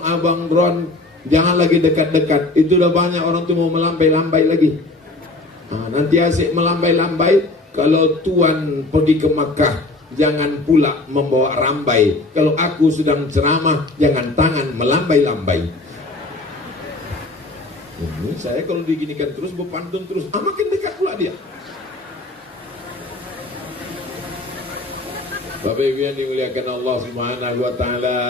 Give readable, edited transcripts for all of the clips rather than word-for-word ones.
Abang Ron, jangan lagi dekat-dekat. Itu udah banyak orang tuh mau melambai-lambai lagi. Nanti asik melambai-lambai. Kalau tuan pergi ke Makkah, jangan pula membawa rambai. Kalau aku sedang ceramah, jangan tangan melambai-lambai. Ini saya kalau diginikan terus, berpantun terus, makin dekat pula dia. Bapak Ibu yang dimuliakan Allah Subhanahu wa taala,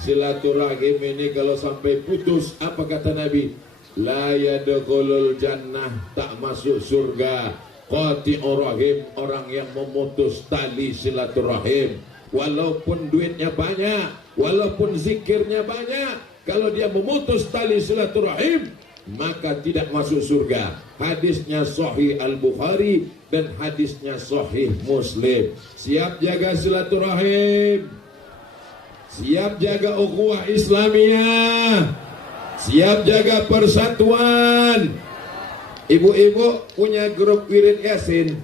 silaturahim ini kalau sampai putus, apa kata Nabi? La yadkhulul jannah, tak masuk surga qati'ur rahim, orang yang memutus tali silaturahim. Walaupun duitnya banyak, walaupun zikirnya banyak, kalau dia memutus tali silaturahim, maka tidak masuk surga. Hadisnya Sahih Al-Bukhari dan hadisnya Sahih Muslim. Siap jaga silaturahim, siap jaga ukhuwah Islamiyah, siap jaga persatuan. Ibu-ibu punya grup wirid Yasin.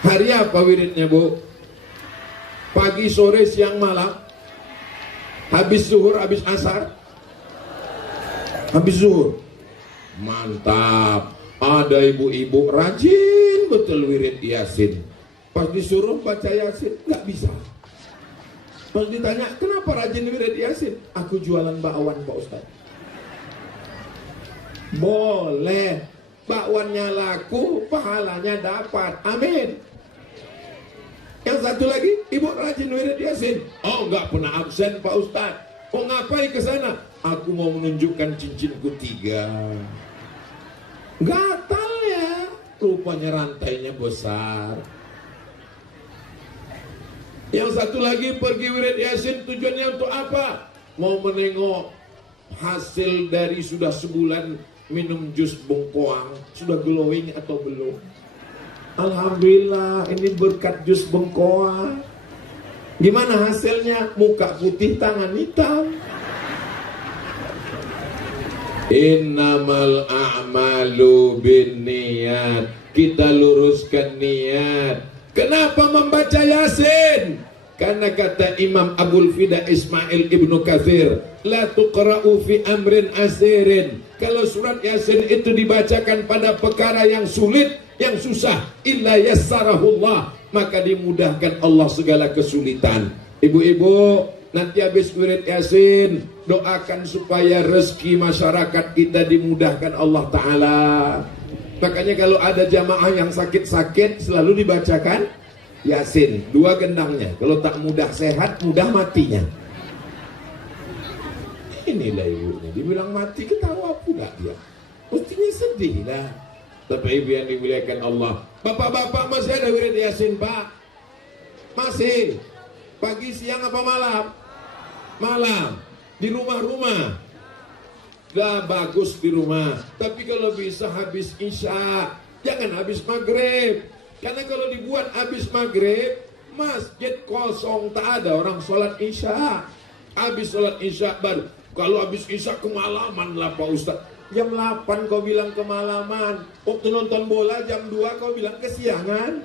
Hari apa wiridnya, Bu? Pagi, sore, siang, malam? Habis zuhur, habis asar? Habis zuhur. Mantap. Ada ibu-ibu rajin betul wirid Yasin. Pas disuruh baca Yasin, nggak bisa. Pas ditanya, kenapa rajin wirid Yasin? Aku jualan bakwan, Pak Ustaz. Boleh. Bakwannya laku, pahalanya dapat. Amin. Yang satu lagi, ibu rajin wirid Yasin. Oh, nggak pernah absen, Pak Ustaz. Oh, ngapain ke sana? Aku mau menunjukkan cincinku 3. Gatal ya, rupanya rantainya besar. Yang satu lagi pergi wirid Yasin, tujuannya untuk apa? Mau menengok hasil dari sudah sebulan minum jus bengkoang, sudah glowing atau belum. Alhamdulillah, ini berkat jus bengkoang. Gimana hasilnya? Muka putih, tangan hitam. Innamal a'malu binniyat. Kita luruskan niat. Kenapa membaca Yasin? Karena kata Imam Abul Fida Ismail Ibnu Katsir, la tuqra'u fi amrin asirin. Kalau surat Yasin itu dibacakan pada perkara yang sulit, yang susah, illa yassarahullah, maka dimudahkan Allah segala kesulitan. Ibu-ibu, nanti habis wirid Yasin, doakan supaya rezeki masyarakat kita dimudahkan Allah Ta'ala. Makanya kalau ada jamaah yang sakit-sakit, selalu dibacakan Yasin, 2 gendangnya. Kalau tak mudah sehat, mudah matinya. Inilah ibunya, dibilang mati, ketawa pula dia. Mestinya sedih lah. Tapi ibu yang dimuliakan Allah, bapak-bapak masih ada wirid Yasin, Pak? Masih? Pagi, siang, apa malam? Malam. Di rumah-rumah. Dah bagus di rumah. Tapi kalau bisa habis Isya, jangan habis maghrib. Karena kalau dibuat habis maghrib, masjid kosong, tak ada orang sholat Isya. Habis sholat Isya baru. Kalau habis Isya kemalaman lah Pak Ustaz. Jam 8 kau bilang kemalaman. Waktu nonton bola jam 2 kau bilang kesiangan.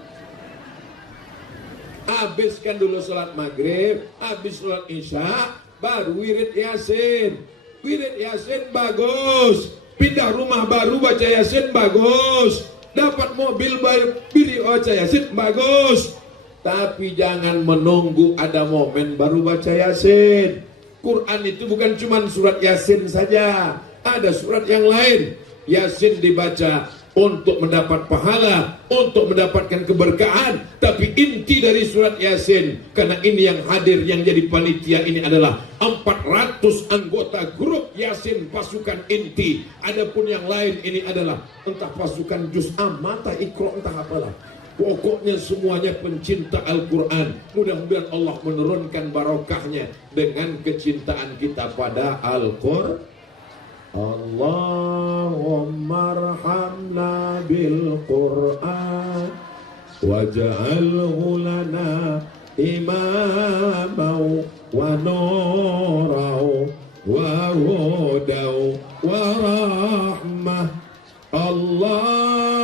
Habiskan dulu sholat maghrib, habis sholat Isya, baru wirid Yasin. Wirid Yasin bagus. Pindah rumah baru baca Yasin bagus. Dapat mobil baru pilih baca Yasin bagus. Tapi jangan menunggu ada momen baru baca Yasin. Quran itu bukan cuma surat Yasin saja, ada surat yang lain. Yasin dibaca untuk mendapat pahala, untuk mendapatkan keberkahan. Tapi inti dari surat Yasin, karena ini yang hadir, yang jadi panitia ini adalah 400 anggota grup Yasin pasukan inti. Adapun yang lain ini adalah entah pasukan juz amma, entah iqra, entah apalah. Pokoknya semuanya pencinta Al-Quran. Mudah-mudahan Allah menurunkan barokahnya dengan kecintaan kita pada Al-Quran. Allahumma arhamna bil Quran waj'alhu lana imamau wa nurau wa hudau wa rahmah. Allahumma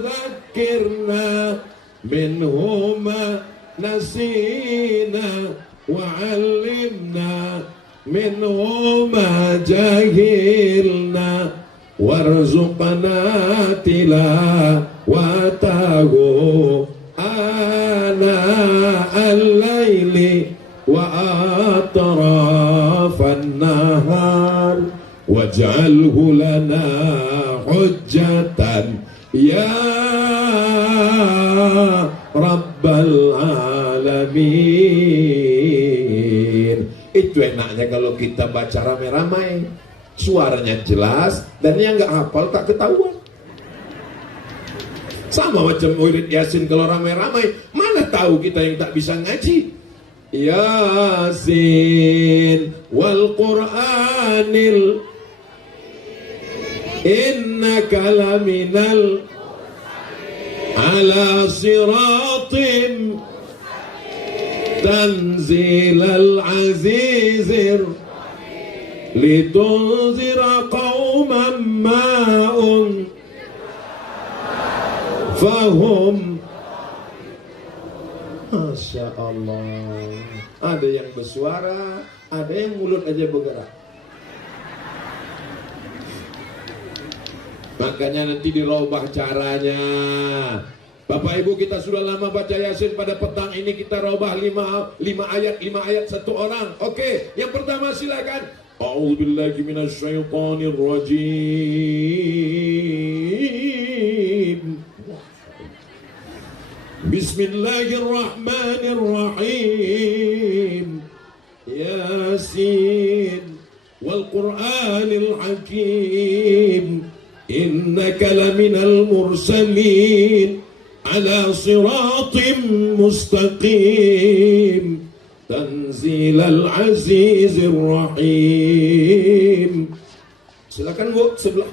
dhakkirna minhuma nasina wa 'allimna minhum ma jahilna warzuqna tilawatahu ana al-laili wa atrafan nahar waj'alhu lana hujjatan ya rabbal alamin. Itu enaknya kalau kita baca ramai-ramai, suaranya jelas dan yang nggak hafal tak ketahuan. Sama macam wirid Yasin kalau ramai-ramai, mana tahu kita yang tak bisa ngaji. Yasin wal Qur'anil innaka laminal ala siratim tanzilal azizir litunzira qauman ma'un fahum. Masya Allah, ada yang bersuara, ada yang mulut aja bergerak. Makanya nanti dirubah caranya. Bapak Ibu, kita sudah lama baca Yasin, pada petang ini kita robah 5 ayat satu orang. Oke, yang pertama silakan. A'udzubillahi minasyaitonir rajim. Bismillahirrahmanirrahim. Yasin wal Qur'anil hakim. Innaka laminal mursalin ala siratim mustaqim tanzilal azizir rahim. Silakan Bu, sebelah.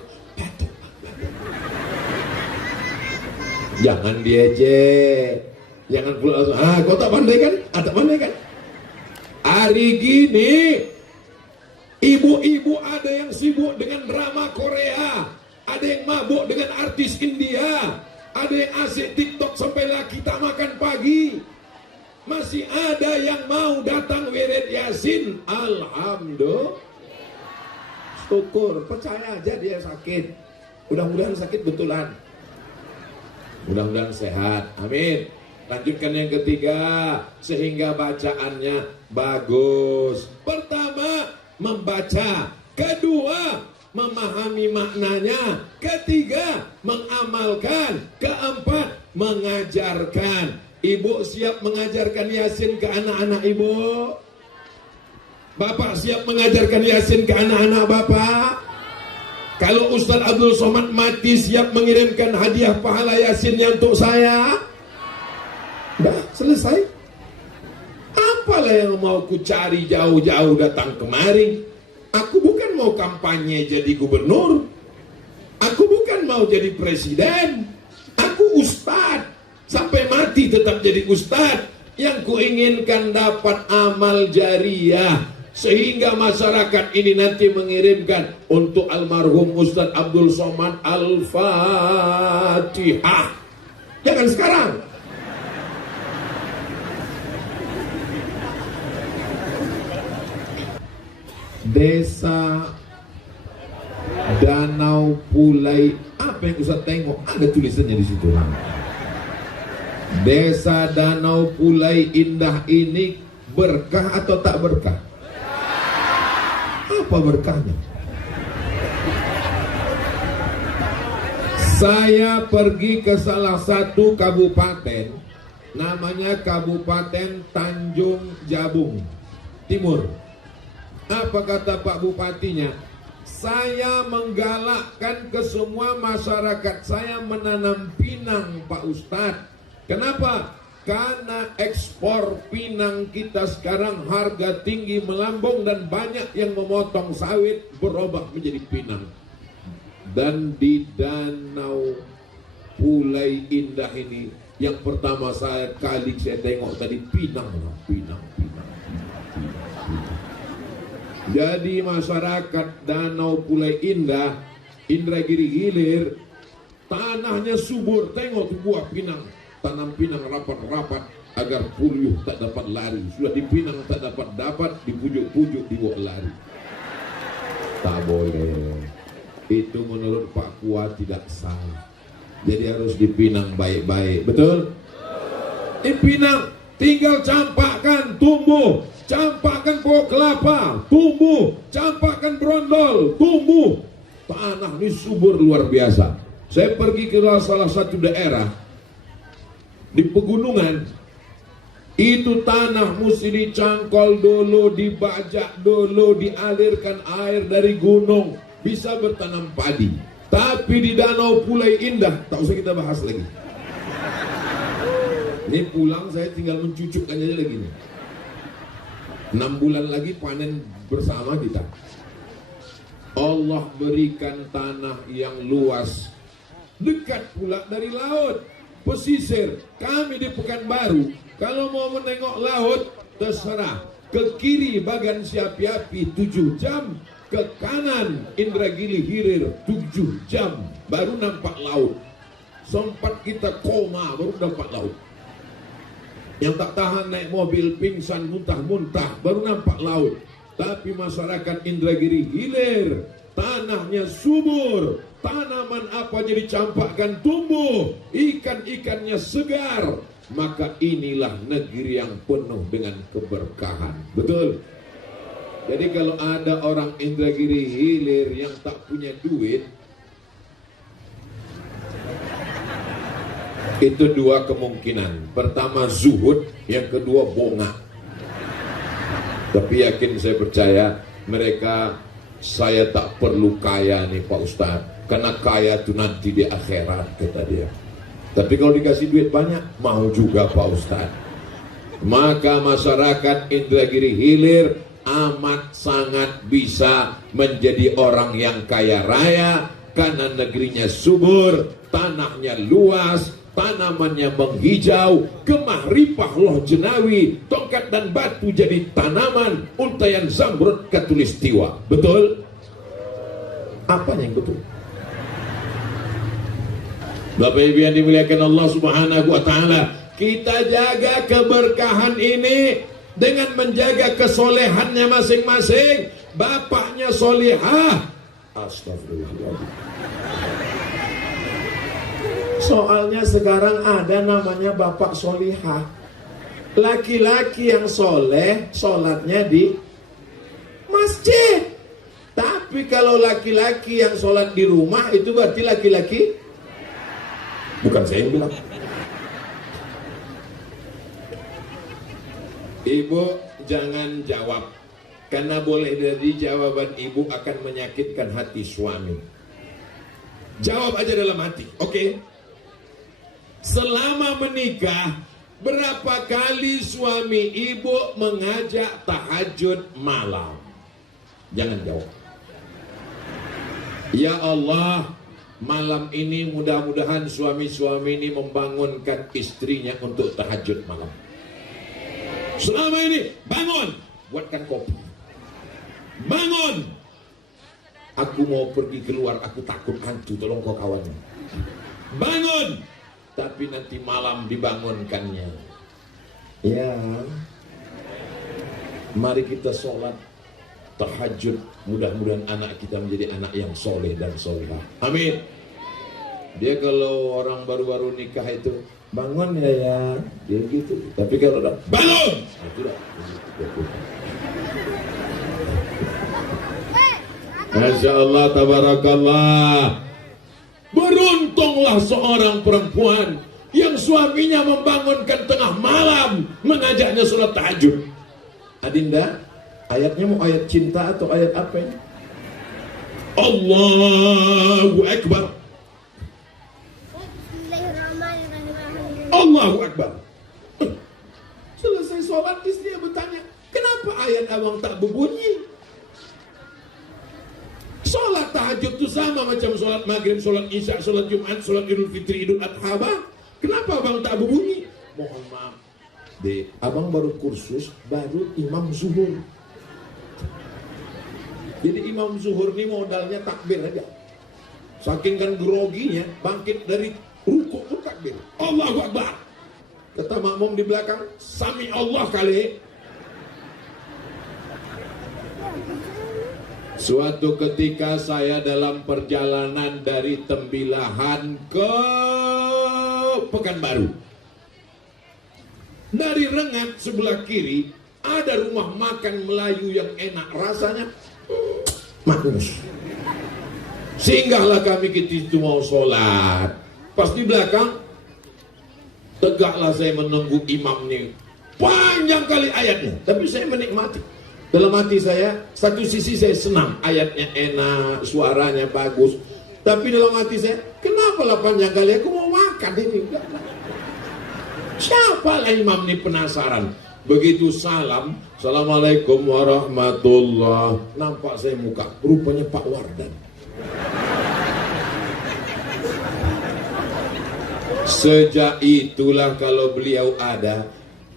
Jangan diejek, jangan pula kau tak pandai kan? Tak pandai kan? Hari gini ibu-ibu ada yang sibuk dengan drama Korea, ada yang mabuk dengan artis India, ada yang asik TikTok sampai laki tak makan pagi. Masih ada yang mau datang wirid Yasin. Alhamdulillah. Syukur, percaya aja dia sakit. Mudah-mudahan sakit betulan. Mudah-mudahan sehat. Amin. Lanjutkan yang ketiga, sehingga bacaannya bagus. Pertama, membaca. Kedua, memahami maknanya. Ketiga, mengamalkan. Keempat, mengajarkan. Ibu siap mengajarkan Yasin ke anak-anak ibu? Bapak siap mengajarkan Yasin ke anak-anak bapak? Kalau Ustaz Abdul Somad mati, siap mengirimkan hadiah pahala Yasinnya untuk saya? Dah selesai. Apalah yang mau ku cari jauh-jauh datang kemari? Aku bukan mau kampanye jadi gubernur. Aku bukan mau jadi presiden. Aku ustad. Sampai mati tetap jadi ustad. Yang kuinginkan dapat amal jariah, sehingga masyarakat ini nanti mengirimkan untuk almarhum Ustaz Abdul Somad Al-Fatihah. Jangan sekarang. Desa Danau Pulai, apa yang Ustaz tengok? Ada tulisannya di situ. Desa Danau Pulai Indah ini berkah atau tak berkah? Apa berkahnya? Saya pergi ke salah satu kabupaten, namanya Kabupaten Tanjung Jabung Timur. Apa kata Pak Bupatinya? Saya menggalakkan ke semua masyarakat saya menanam pinang, Pak Ustadz. Kenapa? Karena ekspor pinang kita sekarang harga tinggi melambung dan banyak yang memotong sawit berubah menjadi pinang. Dan di Danau Pulai Indah ini yang pertama saya tengok tadi pinang. Jadi masyarakat Danau Pulai Indah, Indragiri Hilir, tanahnya subur. Tengok tuh buah pinang, tanam pinang rapat-rapat. agar puyuh tak dapat lari. Sudah dipinang tak dapat, dipujuk-pujuk dibawa lari. Tak boleh. Itu menurut Pak Kuat tidak sah. Jadi harus dipinang baik-baik. Betul? Dipinang, tinggal campakkan, tumbuh. Campakkan pokok kelapa, tumbuh. Campakkan brondol, tumbuh. Tanah ini subur luar biasa. Saya pergi ke salah satu daerah di pegunungan. Itu tanah mesti dicangkol dulu, dibajak dulu, dialirkan air dari gunung, bisa bertanam padi. Tapi di Danau Pulai Indah, tak usah kita bahas lagi. Ini pulang saya tinggal mencucukkannya aja lagi nih. 6 bulan lagi panen bersama kita. Allah berikan tanah yang luas, dekat pula dari laut, pesisir. Kami di Pekanbaru, kalau mau menengok laut, terserah. Ke kiri Bagan Siapi-api 7 jam, ke kanan Indragiri Hilir 7 jam, baru nampak laut. Sempat kita koma, baru nampak laut. Yang tak tahan naik mobil, pingsan, muntah-muntah, baru nampak laut. Tapi masyarakat Indragiri Hilir, tanahnya subur, tanaman apa jadi campakkan tumbuh, ikan-ikannya segar. Maka inilah negeri yang penuh dengan keberkahan. Betul? Jadi kalau ada orang Indragiri Hilir yang tak punya duit, itu 2 kemungkinan. Pertama zuhud, yang kedua bongak. Tapi yakin saya percaya mereka, saya tak perlu kaya nih Pak Ustadz, karena kaya itu nanti di akhirat, kata dia. Tapi kalau dikasih duit banyak, mau juga Pak Ustadz. Maka masyarakat Indragiri Hilir amat sangat bisa menjadi orang yang kaya raya, karena negerinya subur, tanahnya luas, tanamannya menghijau, kemah ripah loh jenawi, tongkat dan batu jadi tanaman, untayan zamrud katulistiwa. Betul? Apa yang betul? Bapak Ibu yang dimuliakan Allah Subhanahu wa Ta'ala, kita jaga keberkahan ini dengan menjaga kesolehannya masing-masing. Bapaknya solihah, astagfirullahaladzim. Soalnya sekarang ada namanya bapak solihah. Laki-laki yang soleh, sholatnya di masjid. Tapi kalau laki-laki yang sholat di rumah, itu berarti laki-laki. Bukan saya yang bilang. Ibu jangan jawab, karena boleh jadi jawaban ibu akan menyakitkan hati suami. Jawab aja dalam hati, oke? Selama menikah, berapa kali suami ibu mengajak tahajud malam? Jangan jawab. Ya Allah, malam ini mudah-mudahan suami-suami ini membangunkan istrinya untuk tahajud malam. Selama ini, bangun, buatkan kopi. Bangun. Aku mau pergi keluar, aku takut hantu, tolong kau kawannya. Bangun. Tapi nanti malam dibangunkannya. Ya, mari kita sholat tahajud. Mudah-mudahan anak kita menjadi anak yang soleh dan solehah. Amin. Dia kalau orang baru-baru nikah itu, bangun ya, dia gitu. Tapi kalau udah bangun, itu dah. Masya Allah, tabarakallah. Beruntunglah seorang perempuan yang suaminya membangunkan tengah malam, mengajaknya sholat tahajud. Adinda, ayatnya mau ayat cinta atau ayat apa ini? Allahu Akbar. Allahu Akbar. Selesai sholat, istrinya bertanya, kenapa ayat abang tak berbunyi? Sholat tahajud itu sama macam sholat maghrib, sholat isya, sholat jumat, sholat idul fitri, idul adha. Kenapa abang tak berbunyi? Mohon maaf, abang baru kursus, baru imam zuhur. Jadi imam zuhur ini modalnya takbir aja. Saking kan groginya, bangkit dari rukuk pun takbir. Allahu Akbar. Kata makmum di belakang, Sami Allah kali. Suatu ketika saya dalam perjalanan dari Tembilahan ke Pekanbaru. Dari Rengat sebelah kiri ada rumah makan Melayu yang enak rasanya, manis. Singgahlah kami ke situ mau sholat. Pas di belakang, tegaklah saya menunggu imam nih. Panjang kali ayatnya, tapi saya menikmati. Dalam hati saya, satu sisi saya senang, ayatnya enak, suaranya bagus. Tapi dalam hati saya, kenapa lah panjang kali, aku mau makan ini. Siapa lah imam ini, penasaran. Begitu salam, Assalamualaikum warahmatullah. Nampak saya muka, rupanya Pak Wardan. Sejak itulah kalau beliau ada,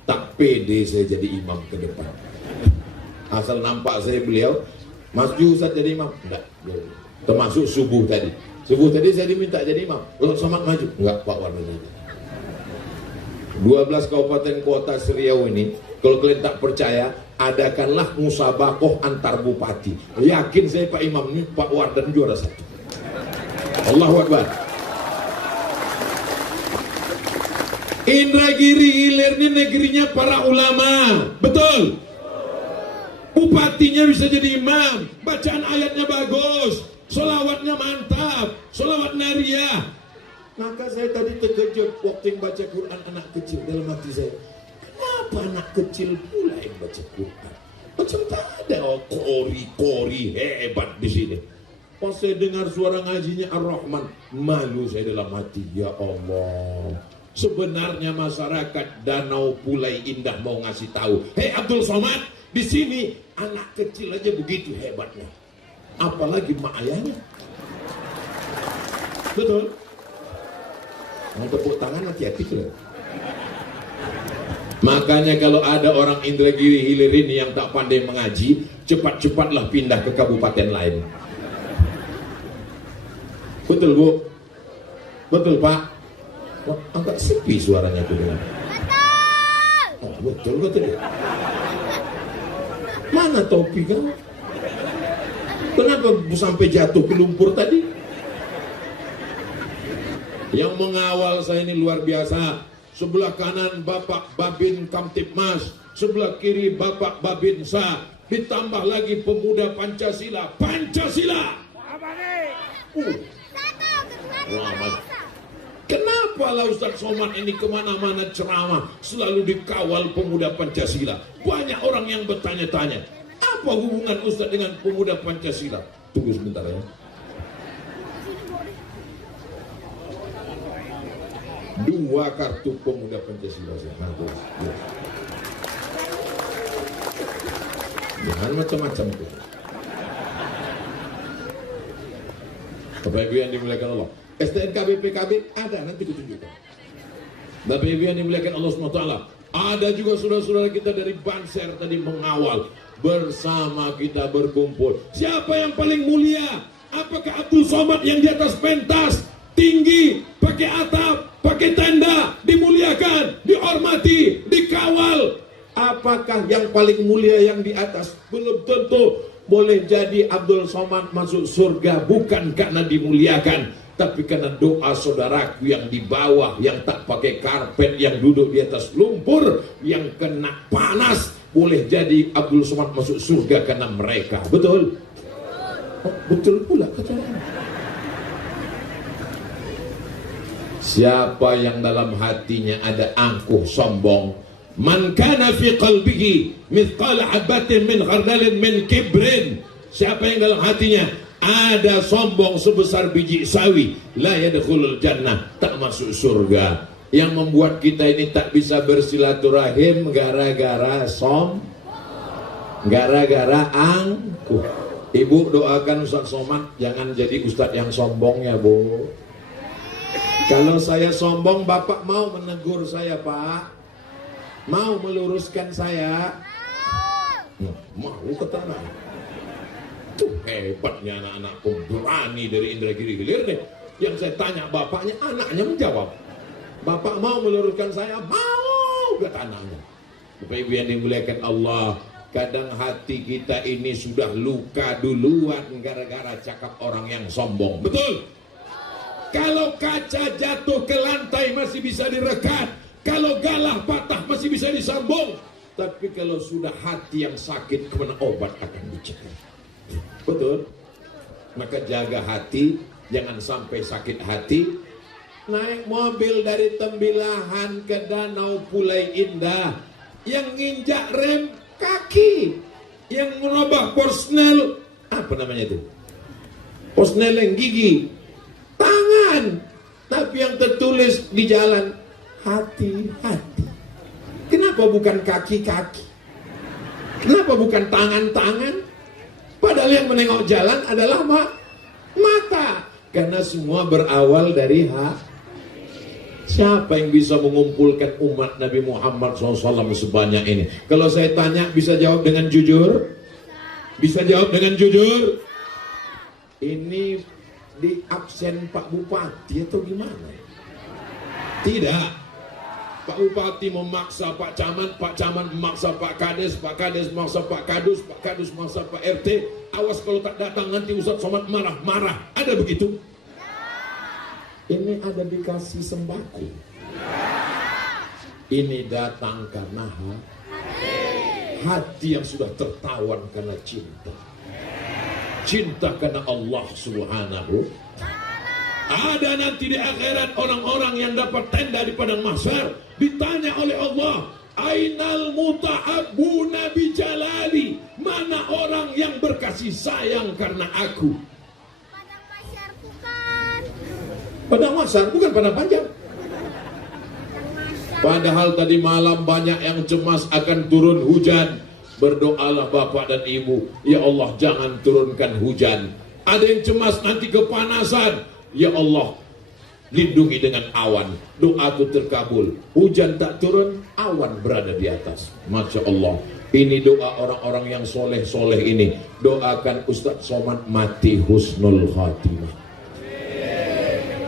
tak pede saya jadi imam ke depan. Asal nampak saya beliau, Mas Ju Ustaz jadi imam. Enggak, termasuk subuh tadi. Subuh tadi saya diminta jadi imam. Kalau Somad maju, enggak, Pak Wardan aja. 12 kabupaten kota Seriau ini, kalau kalian tak percaya, adakanlah musabakoh antar bupati. Yakin saya Pak Imam ini, Pak Wardan juara 1. Allahu Akbar. Indragiri Hilir ini negerinya para ulama, betul? Bupatinya bisa jadi imam, bacaan ayatnya bagus, sholawatnya mantap, sholawat nariyah. Maka saya tadi terkejut waktu yang baca Quran anak kecil dalam hati saya. Kenapa anak kecil pula yang baca Quran? Macam tak ada kori hebat di sini. Pas saya dengar suara ngajinya Ar-Rahman, malu saya dalam hati. Ya Allah, sebenarnya masyarakat Danau Pulai Indah mau ngasih tahu, hei Abdul Somad, di sini anak kecil aja begitu hebatnya, apalagi mak ayahnya. Betul? Mau tepuk tangan hati-hati tuh. Makanya kalau ada orang Indragiri Hilir ini yang tak pandai mengaji, cepat-cepatlah pindah ke kabupaten lain. Betul Bu? Betul Pak? Oh, agak sepi suaranya tuh. Oh, betul betul. Mana topi kamu? Kenapa sampai jatuh ke lumpur tadi? Yang mengawal saya ini luar biasa. Sebelah kanan Bapak Babin Kamtipmas, sebelah kiri Bapak Babinsa, ditambah lagi pemuda Pancasila. Pancasila. Kenapa lah Ustaz Somad ini kemana-mana ceramah selalu dikawal pemuda Pancasila? Banyak orang yang bertanya-tanya, apa hubungan Ustaz dengan pemuda Pancasila? Tunggu sebentar ya. Dua kartu pemuda Pancasila saya. Jangan macam-macam tuh. Bapak Ibu yang dimuliakan Allah, STNK BPKB ada, nanti kutunjukkan. Bapak Ibu yang dimuliakan Allah SWT, ada juga saudara-saudara kita dari Banser tadi mengawal. Bersama kita berkumpul. Siapa yang paling mulia? Apakah Abdul Somad yang di atas pentas, tinggi, pakai atap, pakai tenda, dimuliakan, dihormati, dikawal? Apakah yang paling mulia yang di atas? Belum tentu. Boleh jadi Abdul Somad masuk surga bukan karena dimuliakan, tapi karena doa saudaraku yang di bawah, yang tak pakai karpet, yang duduk di atas lumpur, yang kena panas. Boleh jadi Abdul Somad masuk surga karena mereka. Betul? Oh, betul pula katanya. Siapa yang dalam hatinya ada angkuh sombong, man kana fi qalbihi mithqala habatin min khardalin min kibrin, siapa yang dalam hatinya ada sombong sebesar biji sawi, la yadkhulul jannah, tak masuk surga. Yang membuat kita ini tak bisa bersilaturahim gara-gara gara-gara angkuh. Ibu doakan Ustaz Somad jangan jadi Ustaz yang sombong ya Bu. Kalau saya sombong, Bapak mau menegur saya Pak? Mau meluruskan saya? Mau ketara. Tuh hebatnya anak-anak pemberani dari Indragiri Hilir nih. Yang saya tanya bapaknya, anaknya menjawab. Bapak mau meluruskan saya? Mau. juga tanahnya. Bapak Ibu yang dimuliakan Allah, kadang hati kita ini sudah luka duluan gara-gara cakap orang yang sombong. Betul? Kalau kaca jatuh ke lantai masih bisa direkat, kalau galah patah masih bisa disambung. Tapi kalau sudah hati yang sakit, kemana obat akan dicegah? Betul? Maka jaga hati, jangan sampai sakit hati. Naik mobil dari Tembilahan ke Danau Pulai Indah, yang nginjak rem kaki, yang merubah porsnel, apa namanya itu? Porsnel yang gigi, tangan. Tapi yang tertulis di jalan, hati-hati. Kenapa bukan kaki-kaki? Kenapa bukan tangan-tangan? Padahal yang menengok jalan adalah mata. Karena semua berawal dari hati. Siapa yang bisa mengumpulkan umat Nabi Muhammad SAW sebanyak ini? Kalau saya tanya, bisa jawab dengan jujur? Bisa jawab dengan jujur? Ini di absen Pak Bupati atau gimana? Tidak. Pak Bupati memaksa Pak Camat memaksa Pak Kades memaksa Pak Kadus memaksa Pak RT. Awas kalau tak datang nanti Ustaz Somad marah-marah. Ada begitu? Ini ada dikasih sembako. Ini datang karena hati yang sudah tertawan karena cinta. Cinta karena Allah Subhanahu. Ada nanti di akhirat orang-orang yang dapat tenda di padang mahsyar, ditanya oleh Allah, Ainal mutahabbuna bi jalali, mana orang yang berkasih sayang karena aku? Padang mahsyar bukan padang panjang. Padahal tadi malam banyak yang cemas akan turun hujan. Berdoalah Bapak dan Ibu, ya Allah jangan turunkan hujan. Ada yang cemas nanti kepanasan, ya Allah lindungi dengan awan. Doaku terkabul. Hujan tak turun, awan berada di atas. Masya Allah. Ini doa orang-orang yang soleh-soleh ini. Doakan Ustaz Somad mati husnul khatimah.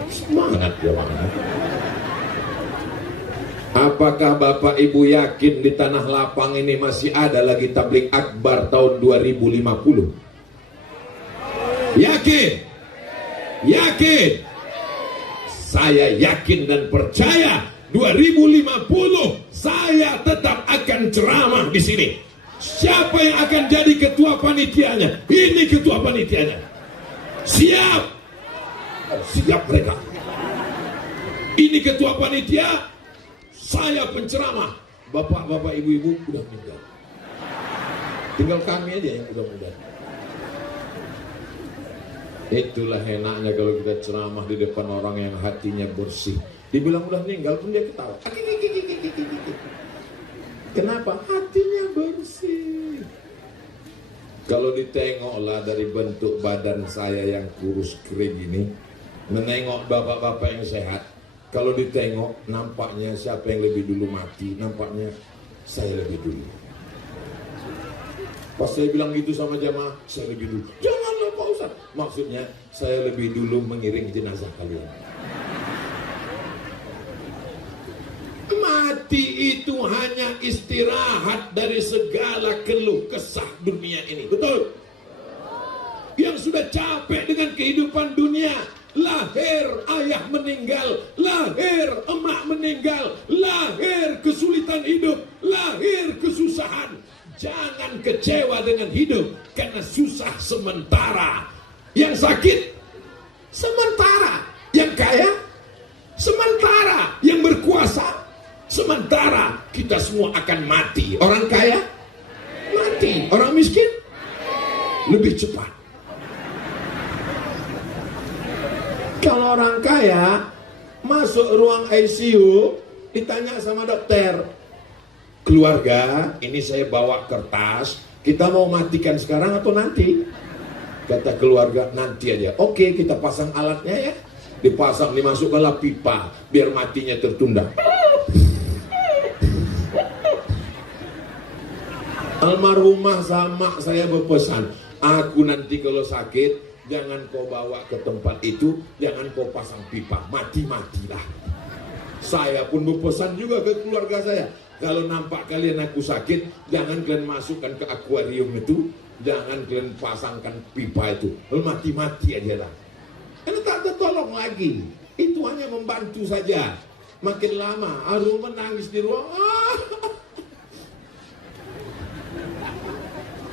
Semangat jemaah. Apakah Bapak Ibu yakin di Tanah Lapang ini masih ada lagi tabligh akbar tahun 2050? Yakin? Yakin? Saya yakin dan percaya 2050 saya tetap akan ceramah di sini. Siapa yang akan jadi ketua panitianya? Ini ketua panitianya. Siap? Siap mereka. Ini ketua panitia, saya penceramah. Bapak-bapak, ibu-ibu udah meninggal. Tinggal kami aja yang mudah-mudahan. Itulah enaknya kalau kita ceramah di depan orang yang hatinya bersih. Dibilang udah meninggal pun dia ketawa. Kenapa? Hatinya bersih. Kalau ditengoklah dari bentuk badan saya yang kurus kering ini, menengok bapak-bapak yang sehat, kalau ditengok nampaknya siapa yang lebih dulu mati, nampaknya saya lebih dulu. Pas saya bilang gitu sama jamaah, saya lebih dulu. Janganlah Pak Ustaz. Maksudnya saya lebih dulu mengiring jenazah kalian. Mati itu hanya istirahat dari segala keluh kesah dunia ini. Betul? Yang sudah capek dengan kehidupan dunia, lahir ayah meninggal, lahir emak meninggal, lahir kesulitan hidup, lahir kesusahan. Jangan kecewa dengan hidup karena susah sementara. Yang sakit sementara, yang kaya sementara, yang berkuasa sementara. Kita semua akan mati. Orang kaya mati, orang miskin lebih cepat. Kalau orang kaya masuk ruang ICU, ditanya sama dokter, keluarga, ini saya bawa kertas, kita mau matikan sekarang atau nanti? Kata keluarga, nanti aja. Oke, kita pasang alatnya ya. Dipasang, dimasukkanlah pipa, biar matinya tertunda. Almarhumah sama saya berpesan, aku nanti kalau sakit, jangan kau bawa ke tempat itu, jangan kau pasang pipa, mati-matilah. Saya pun berpesan juga ke keluarga saya, Kalau nampak kalian aku sakit, jangan kalian masukkan ke akuarium itu, jangan kalian pasangkan pipa itu, mati-mati aja lah. Karena tak tertolong lagi. Itu hanya membantu saja. Makin lama Arul menangis di ruang.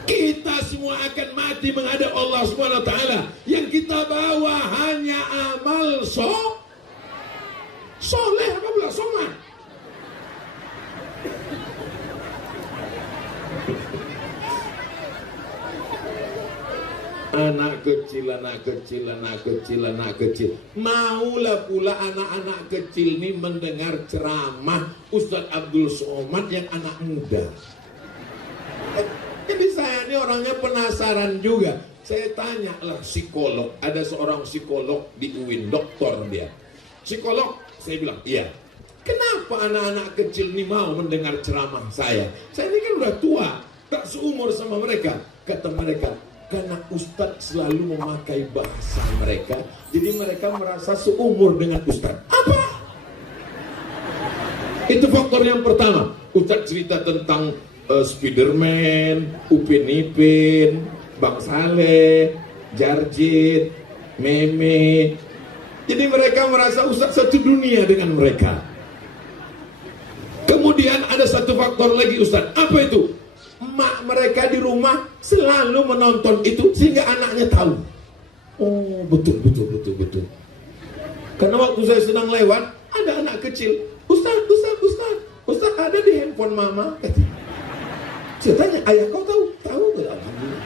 Kita semua akan mati menghadap Allah SWT. Yang kita bawa hanya amal soleh, apa pula somat. Anak kecil, anak kecil, anak kecil, anak kecil. Maulah pula anak-anak kecil ini mendengar ceramah Ustadz Abdul Somad yang anak muda. Jadi saya ini orangnya penasaran juga. Saya tanya lah psikolog, ada seorang psikolog di UIN, doktor dia. Psikolog, saya bilang, iya. Kenapa anak-anak kecil ini mau mendengar ceramah saya? Saya ini kan udah tua, tak seumur sama mereka. Kata mereka, karena Ustadz selalu memakai bahasa mereka, jadi mereka merasa seumur dengan Ustadz. Apa? Itu faktor yang pertama. Ustadz cerita tentang Spiderman, Upin Ipin, Bang Saleh, Jarjit, Meme. Jadi mereka merasa Ustadz satu dunia dengan mereka. Kemudian ada satu faktor lagi Ustadz. Apa itu? Mak mereka di rumah selalu menonton itu sehingga anaknya tahu. Oh betul. Karena waktu saya sedang lewat, ada anak kecil. Ustadz ada di handphone mama. Saya tanya, ayah kau tahu? Tahu gak? Alhamdulillah.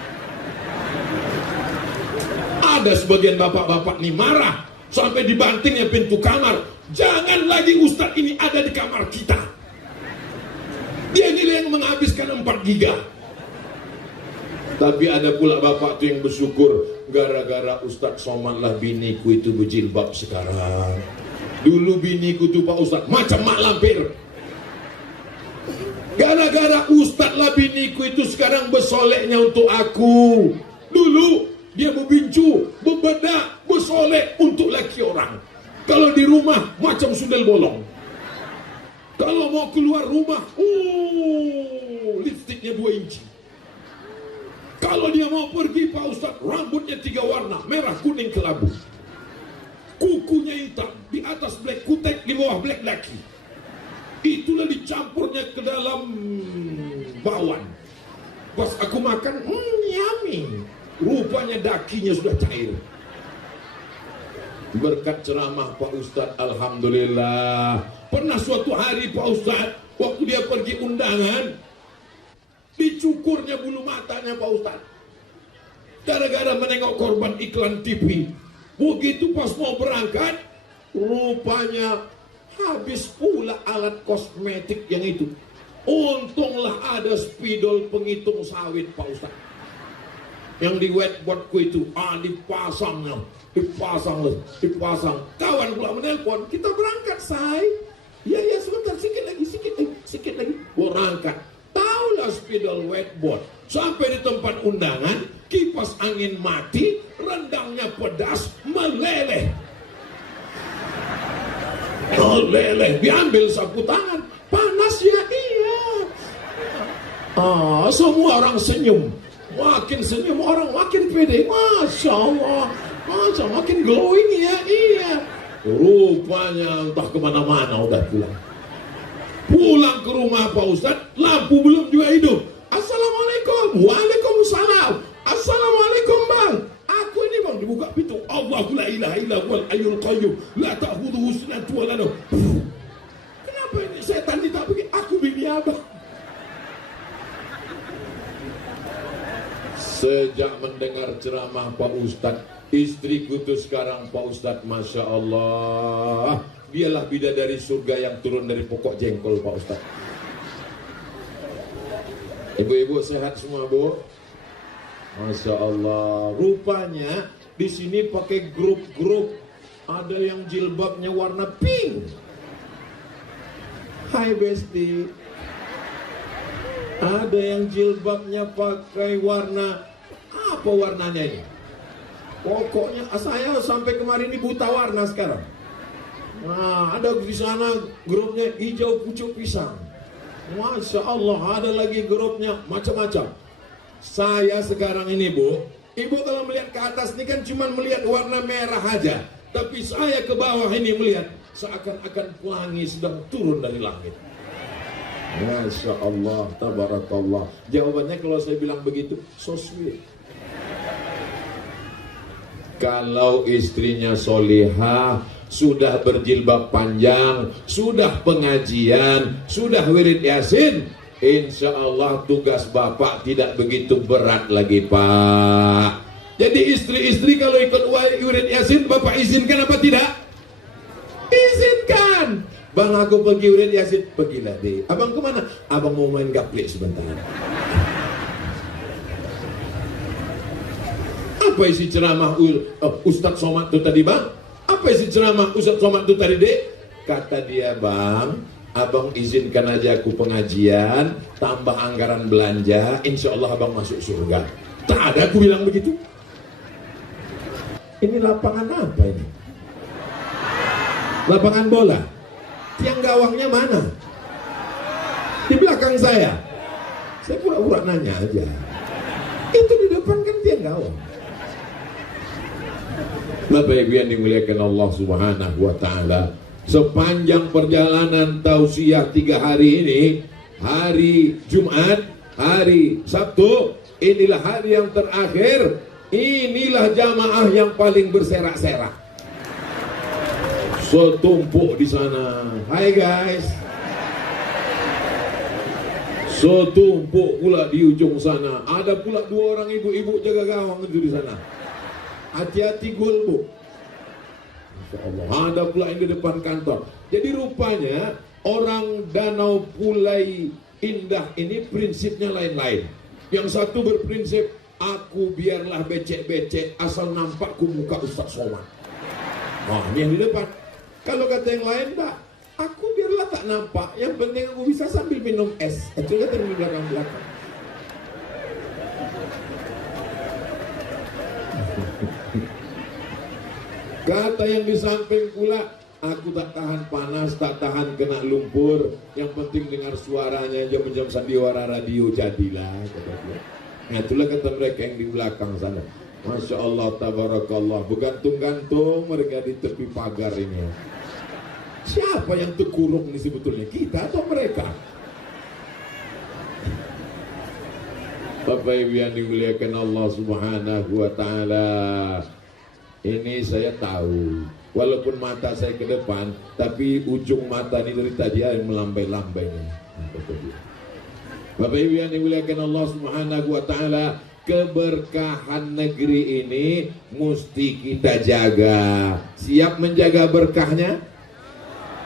Ada sebagian bapak-bapak nih marah sampai dibantingnya pintu kamar. Jangan lagi Ustadz ini ada di kamar kita. Dia ini yang menghabiskan 4 giga. Tapi ada pula bapak tuh yang bersyukur, gara-gara Ustadz Somad lah biniku itu berjilbab sekarang. Dulu biniku tuh Pak Ustadz macam mak lampir. Gara-gara Ustadz lah biniku itu sekarang bersoleknya untuk aku. Dulu dia berbincu, berbedak, bersolek untuk laki orang. Kalau di rumah macam sundel bolong. Kalau mau keluar rumah, lipstiknya 2 inci. Kalau dia mau pergi Pak Ustadz, rambutnya 3 warna, merah, kuning, kelabu. Kukunya hitam, di atas black kutek, di bawah black laki. Itulah dicampurnya ke dalam bakwan. Pas aku makan, yummy. Rupanya dakinya sudah cair. Berkat ceramah Pak Ustadz, alhamdulillah. Pernah suatu hari Pak Ustadz, waktu dia pergi undangan, dicukurnya bulu matanya Pak Ustadz. Gara-gara menengok korban iklan TV. Begitu pas mau berangkat, rupanya habis pula alat kosmetik yang itu. Untunglah ada spidol penghitung sawit Pak Ustaz. Yang di whiteboardku itu, dipasang. Kawan pula menelpon, kita berangkat say. Ya sebentar, sikit lagi. Berangkat. Taulah spidol whiteboard. Sampai di tempat undangan, kipas angin mati, rendangnya pedas, meleleh. Diambil sapu tangan, panas ya, iya. Semua orang senyum. Makin senyum orang makin pede. Masya Allah, makin glowing ya, iya. Rupanya entah kemana-mana udah pulang. Pulang ke rumah Pak Ustadz, lampu belum juga hidup. Assalamualaikum. Waalaikumsalam. Assalamualaikum bang. Aku ini bang, dibuka pintu. Allahu la ilaha illa huwal hayyul qayyum la ta'khudhuhu sinatun wa la nawm. Kenapa ini setan tidak begini? Aku bini abang. Sejak mendengar ceramah Pak Ustadz, istriku tuh sekarang Pak Ustadz, Masya Allah, dialah bidadari surga yang turun dari pokok jengkol Pak Ustadz. Ibu-ibu sehat semua Bu? Masya Allah. Rupanya di sini pakai grup-grup. Ada yang jilbabnya warna pink. Hai Besti. Ada yang jilbabnya pakai warna, apa warnanya ini? Pokoknya saya sampai kemarin ini buta warna sekarang. Nah, ada di sana grupnya hijau pucuk pisang. Masya Allah, ada lagi grupnya macam-macam. Saya sekarang ini Bu, Ibu kalau melihat ke atas ini kan cuma melihat warna merah aja. Tapi saya ke bawah ini melihat seakan-akan pelangi sedang turun dari langit. Masya Allah, tabarakallah. Jawabannya kalau saya bilang begitu, so sweet. Kalau istrinya solihah, sudah berjilbab panjang, sudah pengajian, sudah wirid yasin, insya Allah tugas bapak tidak begitu berat lagi Pak. Jadi istri-istri kalau ikut wirid yasin, bapak izinkan apa tidak? Izinkan. Bang aku pergi wirid yasin, pergilah deh. Abang kemana? Abang mau main gaplek sebentar. Apa isi ceramah Ustadz Somad itu tadi Bang? Apa isi ceramah Ustadz Somad itu tadi Dek? Kata dia Bang, abang izinkan aja aku pengajian, tambah anggaran belanja, insya Allah abang masuk surga. Tak ada aku bilang begitu. Ini lapangan apa ini? Lapangan bola. Tiang gawangnya mana? Di belakang saya. Saya pura-pura nanya aja. Itu di depan kan tiang gawang. Bapak Ibu yang dimuliakan Allah Subhanahu wa Ta'ala, sepanjang perjalanan tausiah 3 hari ini, hari Jumat, hari Sabtu, inilah hari yang terakhir, inilah jamaah yang paling berserak-serak. Setumpuk di sana. Hai guys. Setumpuk pula di ujung sana. Ada pula 2 orang ibu-ibu jaga gawang itu di sana. Hati-hati gol Bu. Masya Allah. Ada pula yang di depan kantor. Jadi rupanya orang Danau Pulai Indah ini prinsipnya lain-lain. Yang satu berprinsip, aku biarlah becek-becek asal nampakku muka Ustaz Somad. Wah, ini yang di depan. Kalau kata yang lain, Pak, aku biarlah tak nampak. Yang penting aku bisa sambil minum es. Itu kata yang di belakang-belakang. Kata yang di samping pula, aku tak tahan panas, tak tahan kena lumpur. Yang penting dengar suaranya jam-jam sandiwara radio jadilah. Kata dia. Nah itulah kata mereka yang di belakang sana. Masya Allah, tabarakallah. Bergantung-gantung mereka di tepi pagar ini. Siapa yang terkurung ini sebetulnya? Kita atau mereka? Bapak Ibu yang dimuliakan Allah Subhanahu wa Ta'ala, ini saya tahu, walaupun mata saya ke depan, tapi ujung mata ini dari tadi yang melambai-lambai. Bapak Ibu yang dimuliakan Allah Subhanahu wa Ta'ala, keberkahan negeri ini mesti kita jaga. Siap menjaga berkahnya?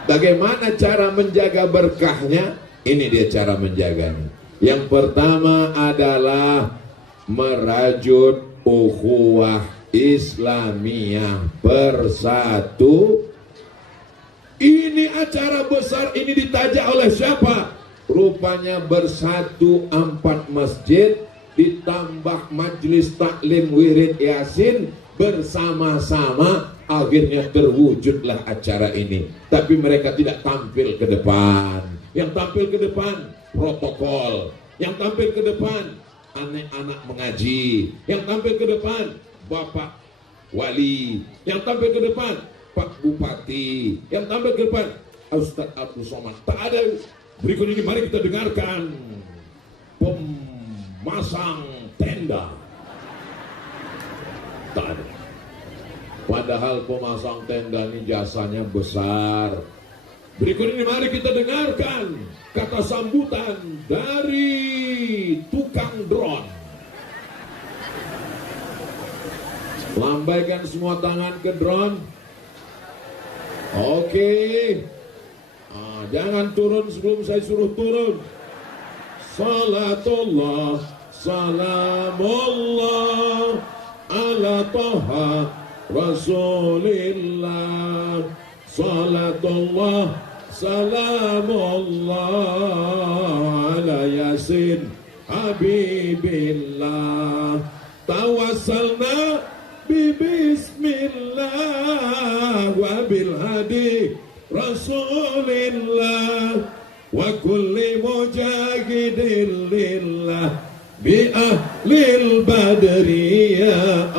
Bagaimana cara menjaga berkahnya? Ini dia cara menjaganya. Yang pertama adalah merajut ukhuwah Islamiyah bersatu. Ini acara besar ini ditajak oleh siapa? Rupanya bersatu 4 masjid ditambah majelis taklim wirid yasin bersama-sama, akhirnya terwujudlah acara ini. Tapi mereka tidak tampil ke depan. Yang tampil ke depan protokol, yang tampil ke depan anak-anak mengaji, yang tampil ke depan Bapak Wali, yang tampil ke depan Pak Bupati, yang tampil ke depan Ustadz Abdul Somad. Tak ada. Berikut ini mari kita dengarkan pemasang tenda. Tak ada. Padahal pemasang tenda ini jasanya besar. Berikut ini mari kita dengarkan kata sambutan dari tukang drone. Lambaikan semua tangan ke drone. Oke. Jangan turun sebelum saya suruh turun. Salatullah, salamullah ala Taha Rasulillah. Salatullah, salamullah ala Yasin Habibillah. Tawassalna bismillah wa bil hadi Rasulillah wa kulli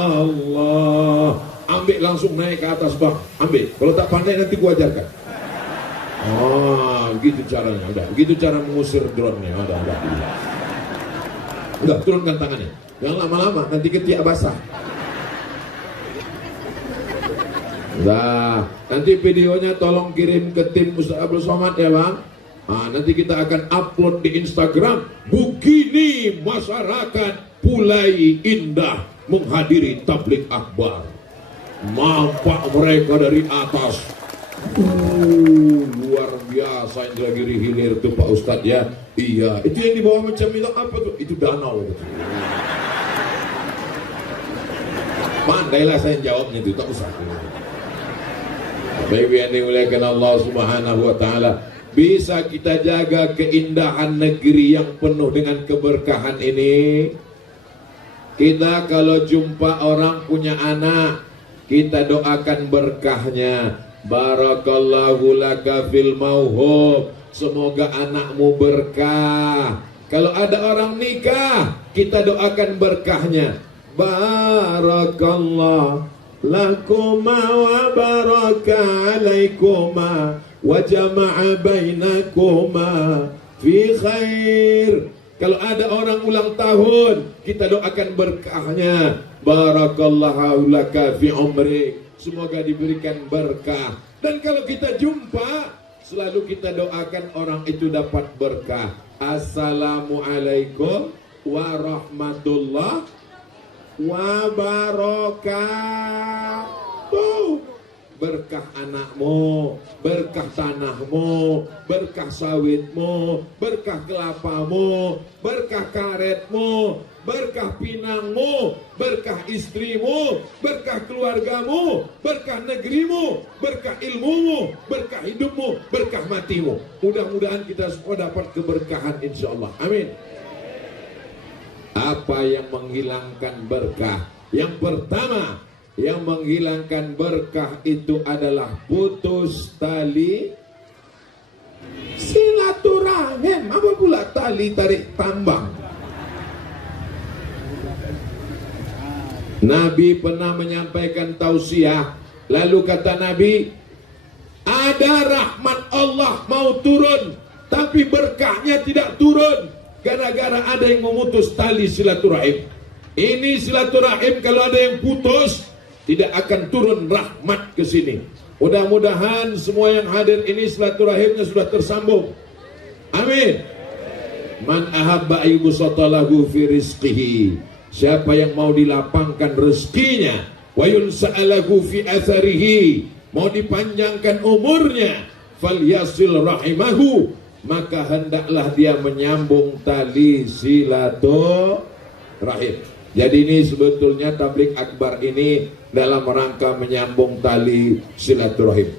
Allah. Ambil langsung naik ke atas bang. Ambil. Kalau tak pandai nanti gua ajarkan. Gitu caranya. Udah. Begitu cara mengusir drone-nya. Udah, turunkan tangannya. Jangan lama-lama. Nanti ketiak basah. Nah, nanti videonya tolong kirim ke tim Ustaz Abdul Somad ya bang. Nanti kita akan upload di Instagram. Begini masyarakat Pulai Indah menghadiri tabligh akbar. Nampak mereka dari atas. Luar biasa Indragiri Hilir tuh Pak Ustadz ya. Iya, itu yang di bawah macam itu apa tuh? Itu danau gitu. Pandailah saya jawabnya itu, tak usah. Baik yang dimuliakan Allah Subhanahu wa taala, bisa kita jaga keindahan negeri yang penuh dengan keberkahan ini. Kita kalau jumpa orang punya anak, kita doakan berkahnya. Barakallahu laka fil mauhub. Semoga anakmu berkah. Kalau ada orang nikah, kita doakan berkahnya. Barakallahu lakuma wa baraka alaikuma wa jama'a bainakuma fi khair. Kalau ada orang ulang tahun, kita doakan berkahnya. Barakallahu laka fi umrik. Semoga diberikan berkah. Dan kalau kita jumpa, selalu kita doakan orang itu dapat berkah. Assalamualaikum warahmatullahi wabarakatuh. Berkah anakmu, berkah tanahmu, berkah sawitmu, berkah kelapamu, berkah karetmu, berkah pinangmu, berkah istrimu, berkah keluargamu, berkah negerimu, berkah ilmumu, berkah hidupmu, berkah matimu. Mudah-mudahan kita semua dapat keberkahan insyaallah. Amin. Apa yang menghilangkan berkah? Yang pertama, yang menghilangkan berkah itu adalah putus tali silaturahim. Apa pula tali tarik tambang? Nabi pernah menyampaikan tausiah, lalu kata Nabi, ada rahmat Allah mau turun, tapi berkahnya tidak turun gara-gara ada yang memutus tali silaturahim. Ini silaturahim kalau ada yang putus, tidak akan turun rahmat ke sini. Mudah-mudahan semua yang hadir ini silaturahimnya sudah tersambung. Amin. Man ahabba ayyubsatalahu fi rizqihi. Siapa yang mau dilapangkan rezekinya, wa yunsa'alahu fi atharihi, mau dipanjangkan umurnya, falyasil rahimahu, maka hendaklah dia menyambung tali silaturahim. Jadi ini sebetulnya tabligh akbar ini dalam rangka menyambung tali silaturahim.